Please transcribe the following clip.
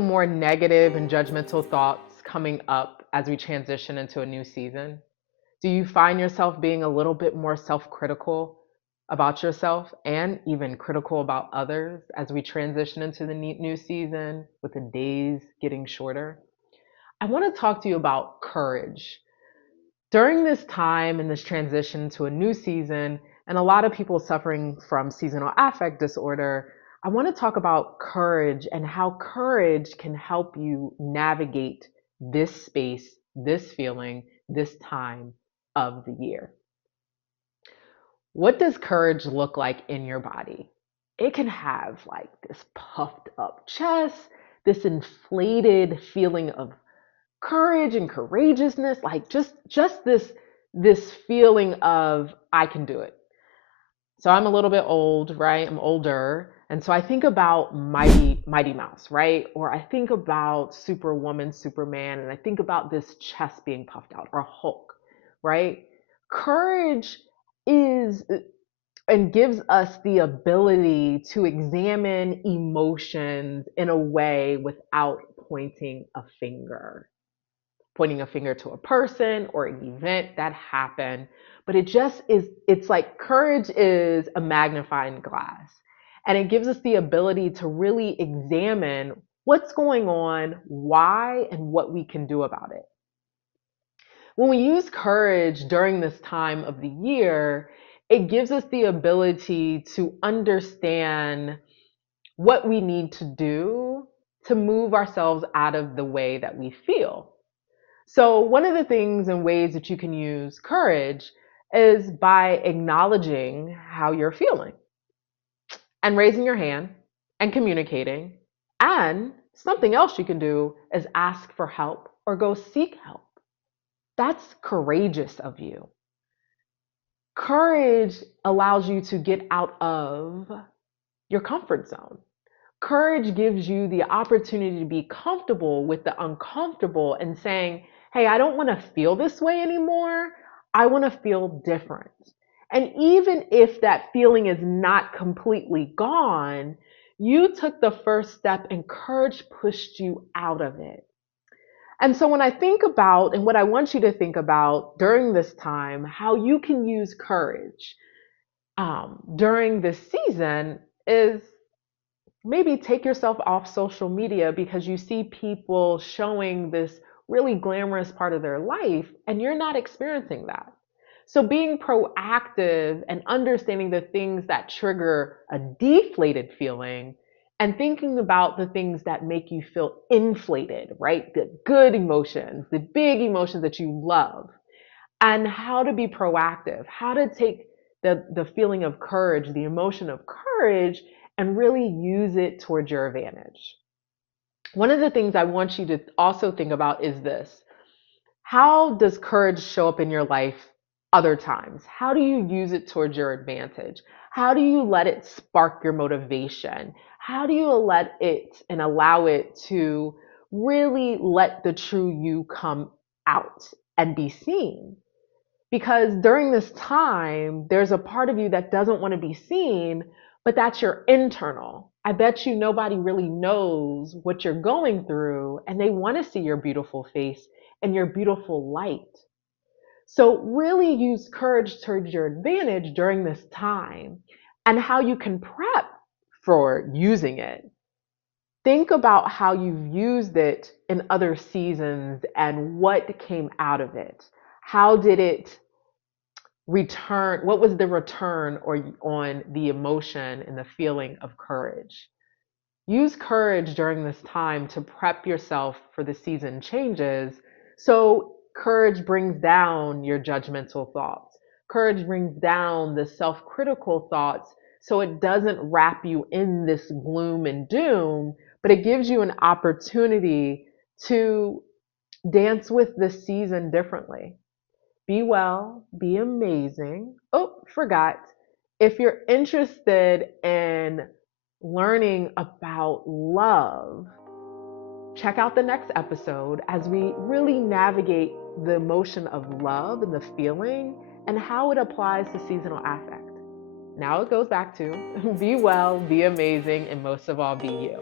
feel more negative and judgmental thoughts coming up as we transition into a new season? Do you find yourself being a little bit more self-critical about yourself and even critical about others as we transition into the new season with the days getting shorter? I want to talk to you about courage. During this time and this transition to a new season, and a lot of people suffering from seasonal affect disorder, I want to talk about courage and how courage can help you navigate this space, this feeling, this time of the year. What does courage look like in your body? It can have like this puffed up chest, this inflated feeling of courage and courageousness, like just this feeling of I can do it. So I'm a little bit old, right? I'm older. And so I think about Mighty Mouse, right? Or I think about Superwoman, Superman, and I think about this chest being puffed out, or Hulk, right? Courage is and gives us the ability to examine emotions in a way without pointing a finger to a person or an event that happened. But it just is, it's like courage is a magnifying glass. And it gives us the ability to really examine what's going on, why, and what we can do about it. When we use courage during this time of the year, it gives us the ability to understand what we need to do to move ourselves out of the way that we feel. So, one of the things and ways that you can use courage is by acknowledging how you're feeling and raising your hand and communicating. And something else you can do is ask for help or go seek help. That's courageous of you. Courage allows you to get out of your comfort zone. Courage gives you the opportunity to be comfortable with the uncomfortable and saying, hey, I don't want to feel this way anymore. I want to feel different. And even if that feeling is not completely gone, you took the first step and courage pushed you out of it. And so when I think about, and what I want you to think about during this time, how you can use courage during this season is maybe take yourself off social media because you see people showing this really glamorous part of their life and you're not experiencing that. So being proactive and understanding the things that trigger a deflated feeling and thinking about the things that make you feel inflated, right? The good emotions, the big emotions that you love, and how to be proactive, how to take the feeling of courage, the emotion of courage, and really use it towards your advantage. One of the things I want you to also think about is this. How does courage show up in your life other times? How do you use it towards your advantage? How do you let it spark your motivation? How do you let it and allow it to really let the true you come out and be seen? Because during this time, there's a part of you that doesn't want to be seen, but that's your internal. I bet you nobody really knows what you're going through, and they want to see your beautiful face and your beautiful light. So, really use courage towards your advantage during this time and how you can prep for using it. Think about how you've used it in other seasons and what came out of it. How did it return? What was the return or on the emotion and the feeling of courage? Use courage during this time to prep yourself for the season changes. So courage brings down your judgmental thoughts. Courage brings down the self-critical thoughts so it doesn't wrap you in this gloom and doom, but it gives you an opportunity to dance with the season differently. Be well, be amazing. Oh, forgot. If you're interested in learning about love, check out the next episode as we really navigate the emotion of love and the feeling and how it applies to seasonal affect. Now it goes back to be well, be amazing, and most of all, be you.